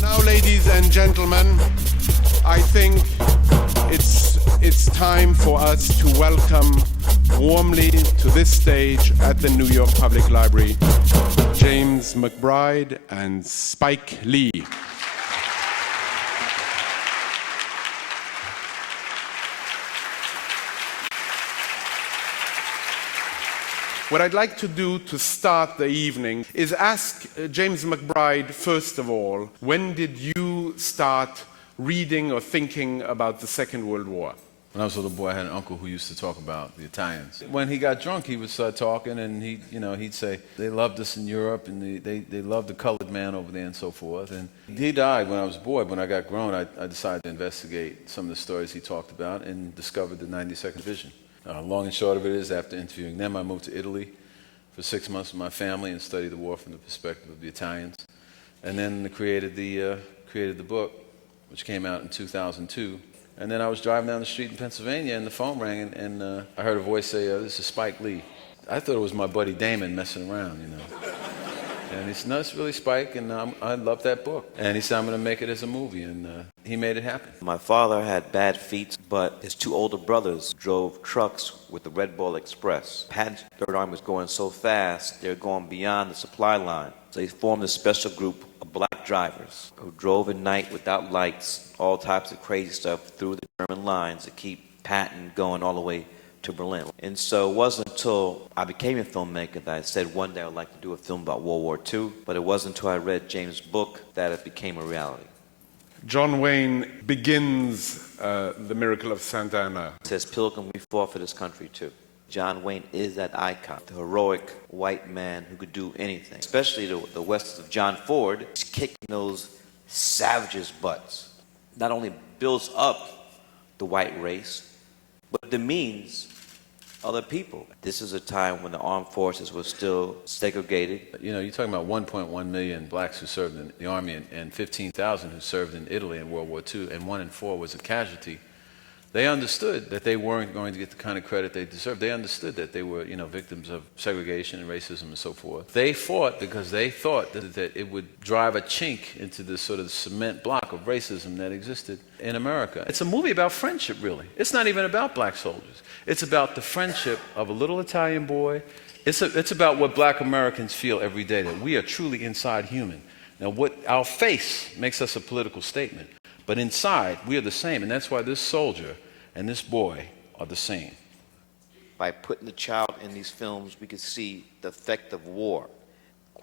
Now, ladies and gentlemen, I think it's time for us to welcome warmly to this stage at the New York Public Library James McBride and Spike Lee. What I'd like to do to start the evening is ask James McBride, first of all, when did you start reading or thinking about the Second World War? When I was a little boy, I had an uncle who used to talk about the Italians. When he got drunk, he would start talking, and he'd say they loved us in Europe, and they loved the colored man over there, and so forth. And he died when I was a boy. When I got grown, I decided to investigate some of the stories he talked about, and discovered the 92nd Division. Long and short of it is, after interviewing them, I moved to Italy for 6 months with my family and studied the war from the perspective of the Italians, and then created the book, which came out in 2002. And then I was driving down the street in Pennsylvania, and the phone rang, and I heard a voice say, "This is Spike Lee." I thought it was my buddy Damon messing around, And he said, "No, it's really Spike, and I love that book." And he said, "I'm going to make it as a movie," and he made it happen. My father had bad feet, but his two older brothers drove trucks with the Red Bull Express. Patton's Third Army was going so fast, they were going beyond the supply line. So they formed a special group of black drivers who drove at night without lights, all types of crazy stuff through the German lines to keep Patton going all the way to Berlin. And so it wasn't until I became a filmmaker that I said one day I would like to do a film about World War II, but it wasn't until I read James' book that it became a reality. John Wayne begins The Miracle of Santa Anna. It says, "Pilgrim, we fought for this country too." John Wayne is that icon, the heroic white man who could do anything, especially the westerns of John Ford. He's kicking those savages' butts. Not only builds up the white race, but demeans other people. This is a time when the armed forces were still segregated. You're talking about 1.1 million blacks who served in the Army, and 15,000 who served in Italy in World War II, and 1 in 4 was a casualty. They understood that they weren't going to get the kind of credit they deserved. They understood that they were, victims of segregation and racism and so forth. They fought because they thought that it would drive a chink into this sort of cement block of racism that existed in America. It's a movie about friendship, really. It's not even about black soldiers. It's about the friendship of a little Italian boy. It's about what black Americans feel every day, that we are truly inside human. Now, what our face makes us a political statement, but inside, we are the same, and that's why this soldier and this boy are the same. By putting the child in these films, we could see the effect of war.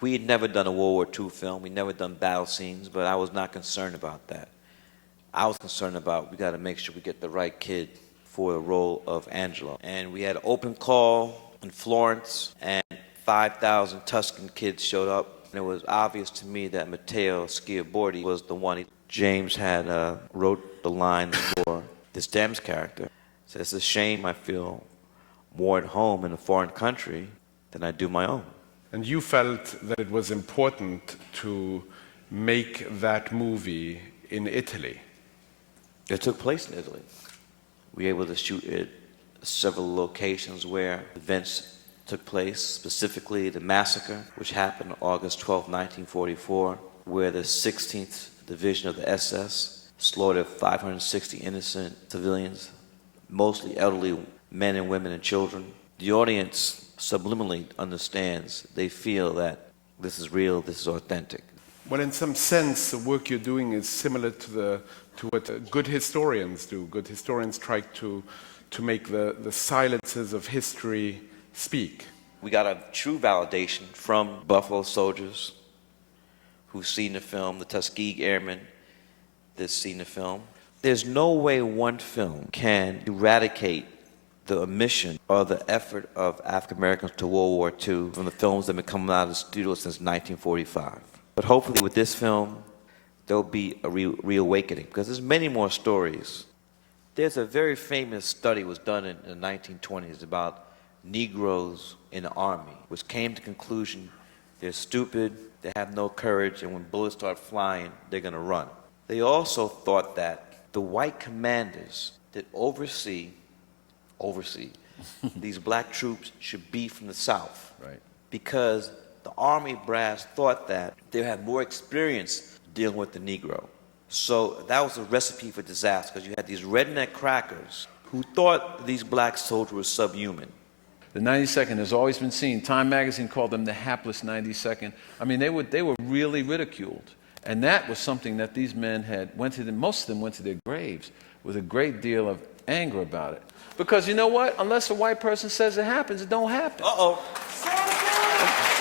We had never done a World War II film. We never done battle scenes, but I was not concerned about that. I was concerned about, we got to make sure we get the right kid for the role of Angelo. And we had an open call in Florence, and 5,000 Tuscan kids showed up. And it was obvious to me that Matteo Schiabordi was the one. James had wrote the lines for this Dems character. So it's a shame I feel more at home in a foreign country than I do my own. And you felt that it was important to make that movie in Italy. It took place in Italy. We were able to shoot at several locations where events took place, specifically the massacre, which happened August 12, 1944, where the 16th Division of the SS slaughtered 560 innocent civilians, mostly elderly men and women and children. The audience subliminally understands. They feel that this is real, this is authentic. Well, in some sense, the work you're doing is similar to what good historians do. Good historians try to make the silences of history speak. We got a true validation from Buffalo soldiers who've seen the film, the Tuskegee Airmen that's seen the film. There's no way one film can eradicate the omission or the effort of African Americans to World War II from the films that have been coming out of the studio since 1945. But hopefully with this film, there'll be a reawakening, because there's many more stories. There's a very famous study was done in the 1920s about Negroes in the Army, which came to the conclusion they're stupid, they have no courage, and when bullets start flying, they're going to run. They also thought that the white commanders that oversee these black troops should be from the South. Right. Because the Army brass thought that they had more experience dealing with the Negro. So that was a recipe for disaster, because you had these redneck crackers who thought these black soldiers were subhuman. The 92nd has always been seen. Time magazine called them the hapless 92nd. I mean, they were really ridiculed. And that was something that these men most of them went to their graves with a great deal of anger about it. Because you know what? Unless a white person says it happens, it don't happen. Uh-oh.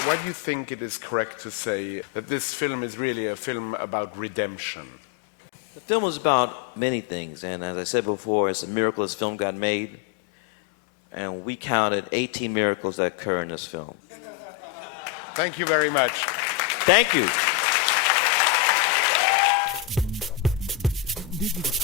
Why do you think it is correct to say that this film is really a film about redemption? The film is about many things, and as I said before, it's a miracle this film got made, and we counted 18 miracles that occur in this film. Thank you very much. Thank you. Digital.